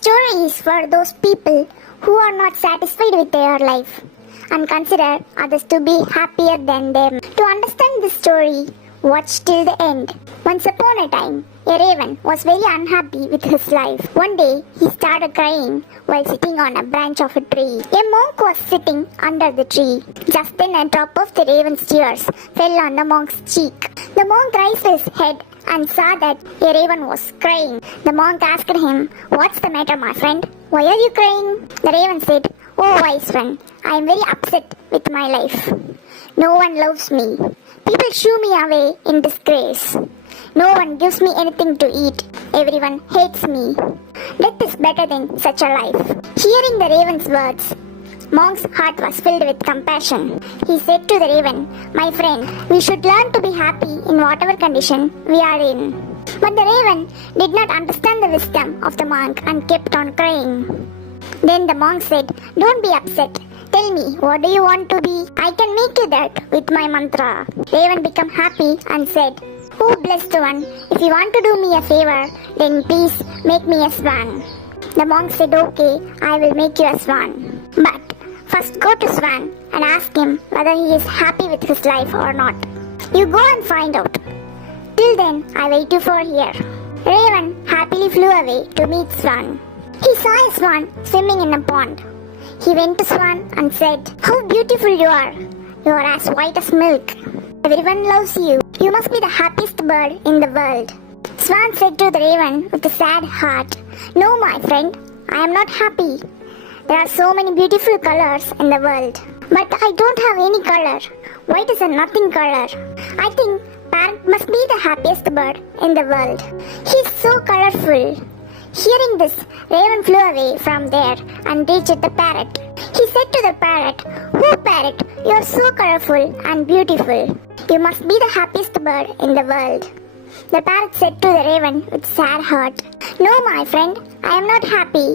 story is for those people who are not satisfied with their life and consider others to be happier than them. To understand this story, watch till the end. Once upon a time, a raven was very unhappy with his life. One day, he started crying while sitting on a branch of a tree. A monk was sitting under the tree. Just then, a drop of the raven's tears fell on the monk's cheek. The monk raised his head and saw that a raven was crying. The monk asked him, "What's the matter, my friend? Why are you crying?" The raven said, "Oh, wise one, I am very upset with my life. No one loves me. People shoo me away in disgrace. No one gives me anything to eat. Everyone hates me. Death is better than such a life." Hearing the raven's words, Monk's heart was filled with compassion. He said to the raven, "My friend, we should learn to be happy in whatever condition we are in." But the raven did not understand the wisdom of the monk and kept on crying. Then the monk said, "Don't be upset. Tell me, what do you want to be? I can make you that with my mantra." Raven became happy and said, "Oh, blessed one, if you want to do me a favor, then please make me a swan." The monk said, "Okay, I will make you a swan. But first go to Swan and ask him whether he is happy with his life or not. You go and find out. Till then, I wait you for here." Raven happily flew away to meet Swan. He saw a swan swimming in a pond. He went to Swan and said, "How beautiful you are. You are as white as milk. Everyone loves you. You must be the happiest bird in the world." Swan said to the raven with a sad heart, "No, my friend, I am not happy. There are so many beautiful colors in the world, but I don't have any color. White is a nothing color. I think parrot must be the happiest bird in the world. He is so colorful." Hearing this, raven flew away from there and reached the parrot. He said to the parrot, "Oh parrot, you are so colorful and beautiful. You must be the happiest bird in the world." The parrot said to the raven with sad heart, "No, my friend, I am not happy.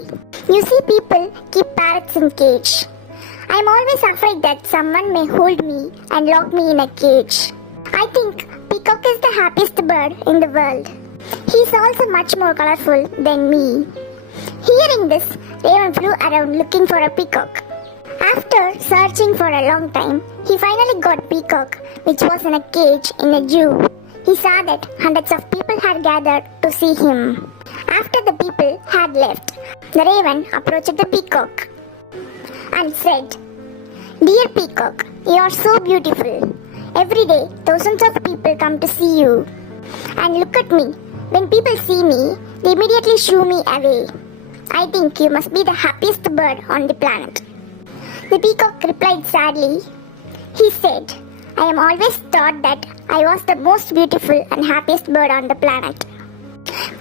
You see, people keep parrots in cage. I am always afraid that someone may hold me and lock me in a cage. I think peacock is the happiest bird in the world. He is also much more colorful than me." Hearing this, raven flew around looking for a peacock. After searching for a long time, he finally got peacock, which was in a cage in a zoo. He saw that hundreds of people had gathered to see him. After the people had left, the raven approached the peacock and said, "Dear peacock, you are so beautiful. Every day, thousands of people come to see you. And look at me. When people see me, they immediately shoo me away. I think you must be the happiest bird on the planet." The peacock replied sadly. He said, "I am always thought that I was the most beautiful and happiest bird on the planet.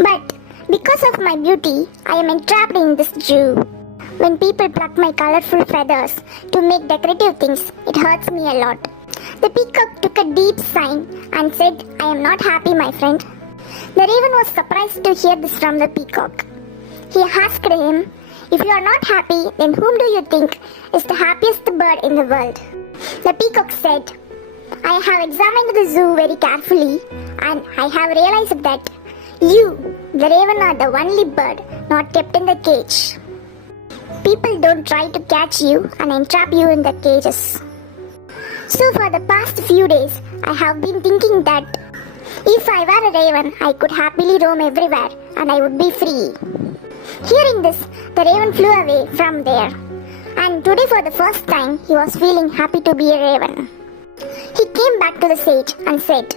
But because of my beauty, I am entrapped in this zoo. When people pluck my colorful feathers to make decorative things, it hurts me a lot." The peacock took a deep sigh and said, "I am not happy, my friend." The raven was surprised to hear this from the peacock. He asked him, "If you are not happy, then whom do you think is the happiest bird in the world?" The peacock said, "I have examined the zoo very carefully and I have realized that you, the raven, are the only bird not kept in the cage. People don't try to catch you and entrap you in the cages. So for the past few days, I have been thinking that if I were a raven, I could happily roam everywhere and I would be free." Hearing this, the raven flew away from there. And today for the first time, he was feeling happy to be a raven. He came back to the sage and said,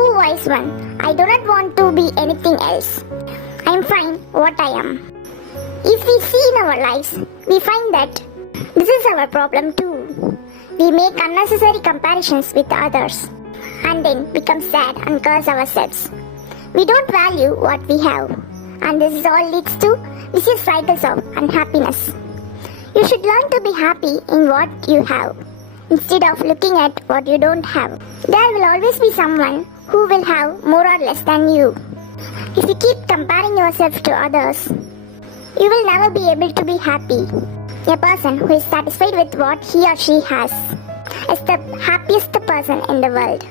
"Oh wise one, I do not want to be anything else. I am fine what I am." If we see in our lives, we find that this is our problem too. We make unnecessary comparisons with others and then become sad and curse ourselves. We don't value what we have, and this all leads to vicious cycles of unhappiness. You should learn to be happy in what you have instead of looking at what you don't have. There will always be someone who will have more or less than you. If you keep comparing yourself to others, you will never be able to be happy. A person who is satisfied with what he or she has is the happiest person in the world.